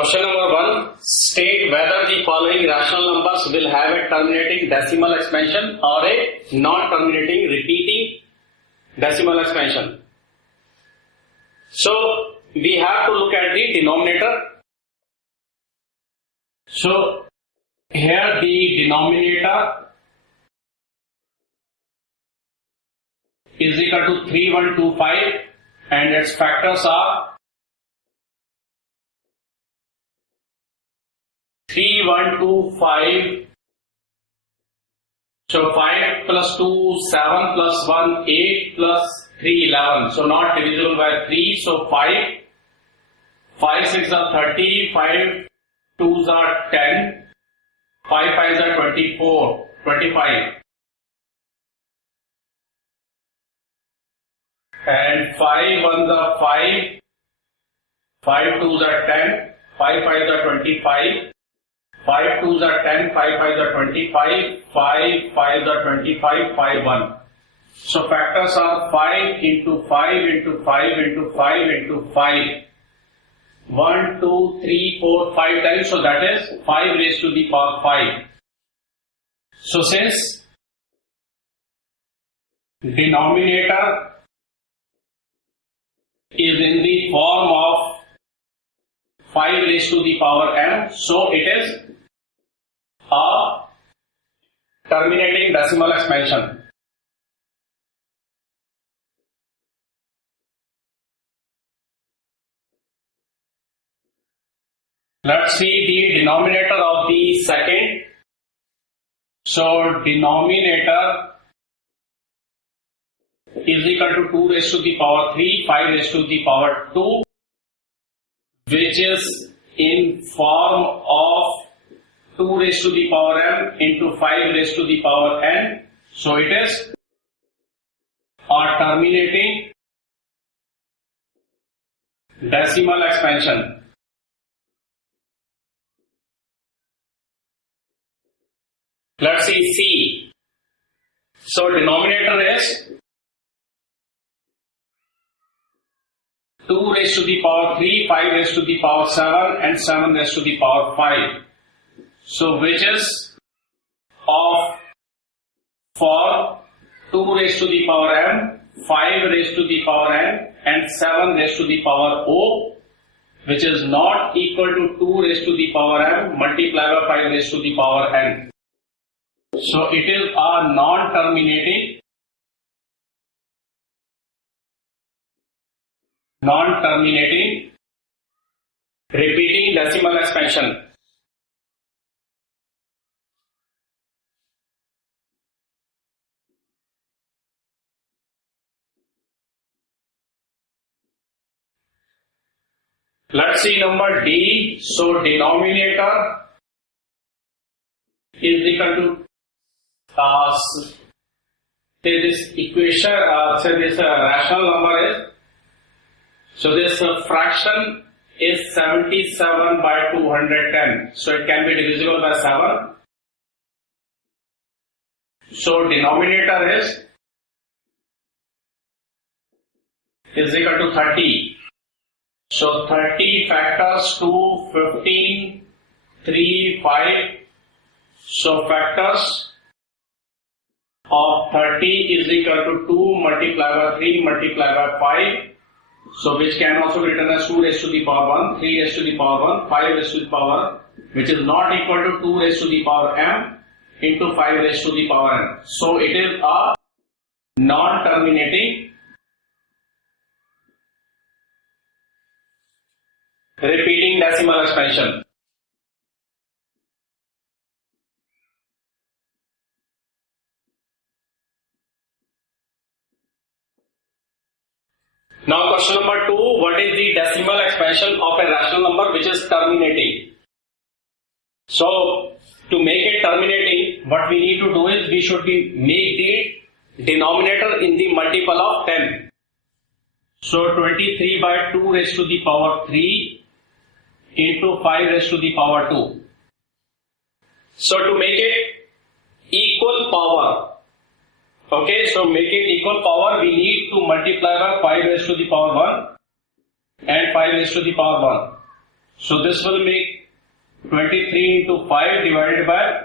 Question number 1. State whether the following rational numbers will have a terminating decimal expansion or a non-terminating repeating decimal expansion. So we have to look at the denominator. So here the denominator is equal to 3125 and its factors are 3125, so 5 plus 2, 7 plus 1, 8 plus 3, 11. So not divisible by 3, so 5. 5 6 are 30, 5 2s are 10, 5 5s are 24, 25. And 5 1s are 5, 5 2s are 10, 5 5s are 25. 5 2s are 10, 5 5s are 25, 5 5s are 25, 5 1. So factors are 5 into 5 into 5 into 5 into 5. 1, 2, 3, 4, 5 times. So that is 5 raised to the power 5. So since denominator is in the form of 5 raised to the power m, so it is a terminating decimal expansion. Let's see the denominator of the second. So denominator is equal to 2 raised to the power 3, 5 raised to the power 2, which is in form of 2 raised to the power m into 5 raised to the power n. So it is a terminating decimal expansion. Let's see C. So denominator is 2 raised to the power 3, 5 raised to the power 7 and 7 raised to the power 5. So which is of form 2 raised to the power m, 5 raised to the power n and 7 raised to the power o, which is not equal to 2 raised to the power m multiplied by 5 raised to the power n. So it is a non-terminating repeating decimal expansion. Let's see number D. So denominator is equal to say this equation, say this rational number is, so this fraction is 77 by 210. So it can be divisible by 7. So denominator is equal to 30. So 30 factors 2, 15, 3, 5. So factors of 30 is equal to 2 multiplied by 3 multiplied by 5. So which can also be written as 2 raised to the power 1, 3 raised to the power 1, 5 raised to the power 1, which is not equal to 2 raised to the power m into 5 raised to the power n. So it is a non-terminating repeating decimal expansion. Now question number 2, what is the decimal expansion of a rational number which is terminating? So to make it terminating, what we need to do is we should make the denominator in the multiple of 10. So 23 by 2 raised to the power 3 into 5 raised to the power 2. So to make it equal power, okay, so make it equal power, we need to multiply by 5 raised to the power 1 and 5 raised to the power 1. So this will make 23 into 5 divided by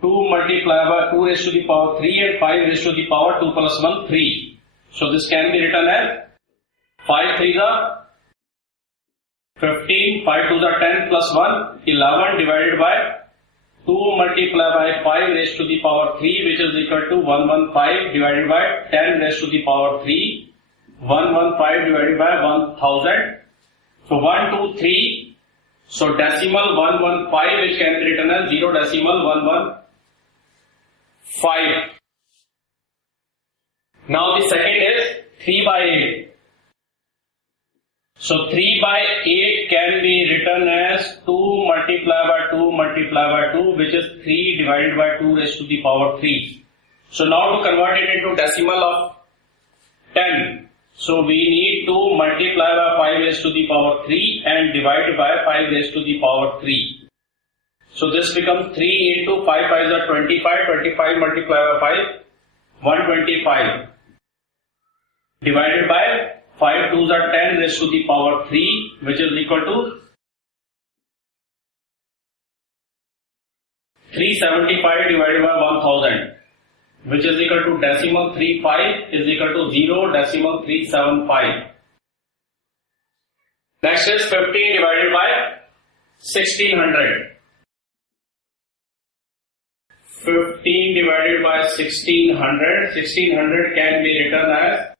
2 multiplied by 2 raised to the power 3 and 5 raised to the power 2 plus 1, 3. So this can be written as 5 3 are 15, 5 2 are 10 plus 1, 11 divided by 2 multiplied by 5 raised to the power 3, which is equal to 115 divided by 10 raised to the power 3, 115 divided by 1000. So 1 2 3. So decimal 115, which can be written as 0.115. Now the second is 3 by 8. So 3 by 8 can be written as 2 multiplied by 2 multiplied by 2, which is 3 divided by 2 raised to the power 3. So now to convert it into decimal of 10. So we need to multiply by 5 raised to the power 3 and divide by 5 raised to the power 3. So this becomes 3 into 5 5 is 25, 25 multiplied by 5, 125. Divided by 5 2s are 10 raised to the power 3, which is equal to 375 divided by 1000, which is equal to decimal 35 is equal to 0.375. Next is 15 divided by 1600. 15 divided by 1600. 1600 can be written as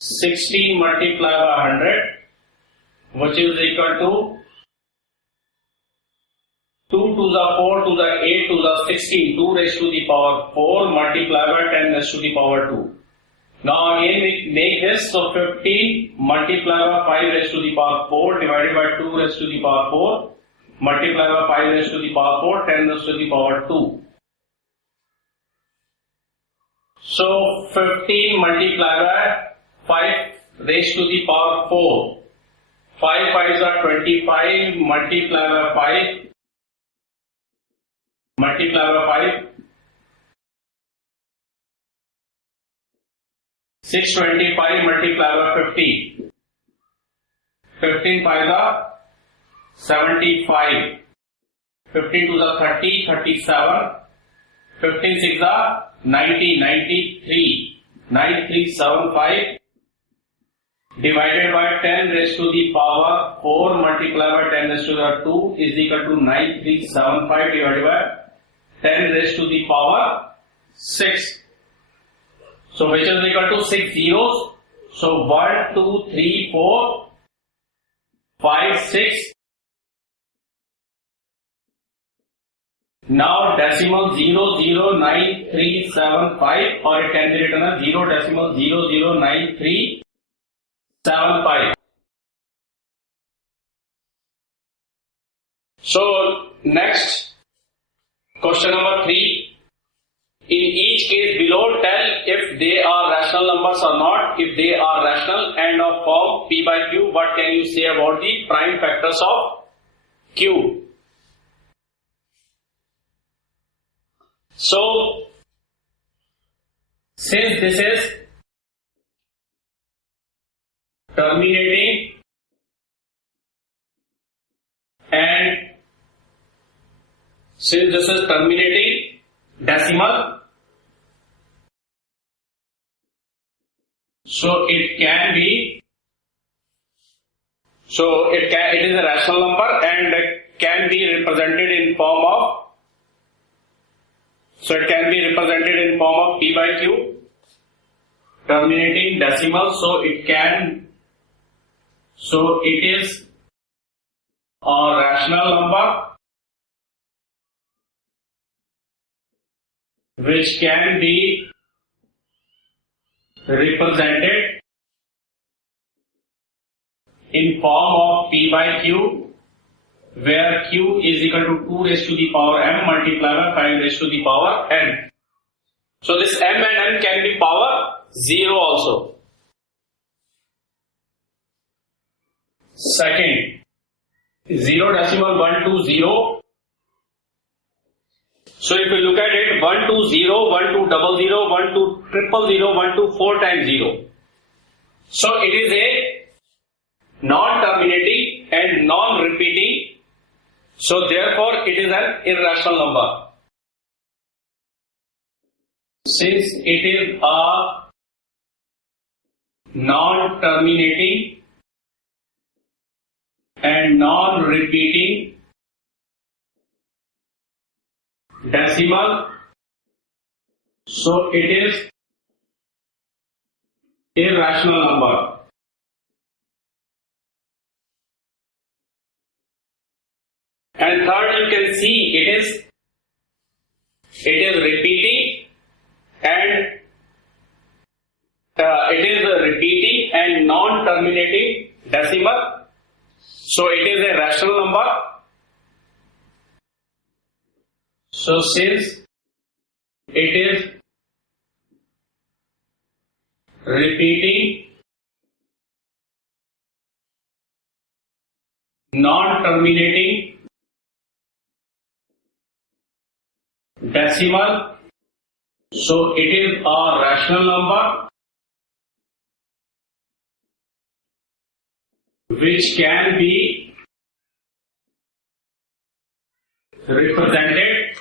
16 multiplied by 100, which is equal to 2 to the 4 to the 8 to the 16, 2 raised to the power 4 multiplied by 10 raised to the power 2. Now again we make this, so 15 multiplied by 5 raised to the power 4 divided by 2 raised to the power 4 multiplied by 5 raised to the power 4, 10 raised to the power 2. So 15 multiplied by 5 raised to the power 4. 5 5s are 25 multiplied by 5 multiplied by 5. 625 multiplied by 50. 15 5s are 75. 15 2s are 30, 37. 15 6s are 90, 93. 9375 divided by 10 raised to the power 4 multiplied by 10 raised to the 2 is equal to 9375 divided by 10 raised to the power 6. So which is equal to 6 zeros. So 1, 2, 3, 4, 5, 6. Now decimal 0.09375, or it can be written as 0.009375. So next, question number 3. In each case below, tell if they are rational numbers or not. If they are rational and of form P by Q, what can you say about the prime factors of Q? So, since this is terminating and since this is terminating decimal, so it can be, it is a rational number and can be represented in form of, so it can be represented in form of P by Q, terminating decimal, so it is a rational number which can be represented in form of P by Q, where Q is equal to 2 raised to the power m multiplied by 5 raised to the power n. So this m and n can be power 0 also. Second, 0.120. So if you look at it, 120, 1200, 12000, 124 times 0. So it is a non-terminating and and non-repeating. So therefore it is an irrational number. Since it is a non-terminating and non-repeating decimal, so it is irrational number. And third, you can see it is repeating and non-terminating decimal. So it is a rational number. So since it is repeating, non-terminating decimal, so it is a rational number which can be represented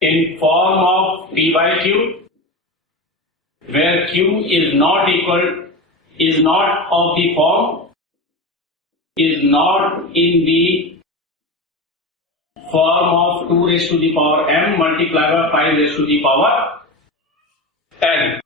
in form of P by Q, where Q is not of the form, is not in the form of 2 raised to the power m multiplied by 5 raised to the power n.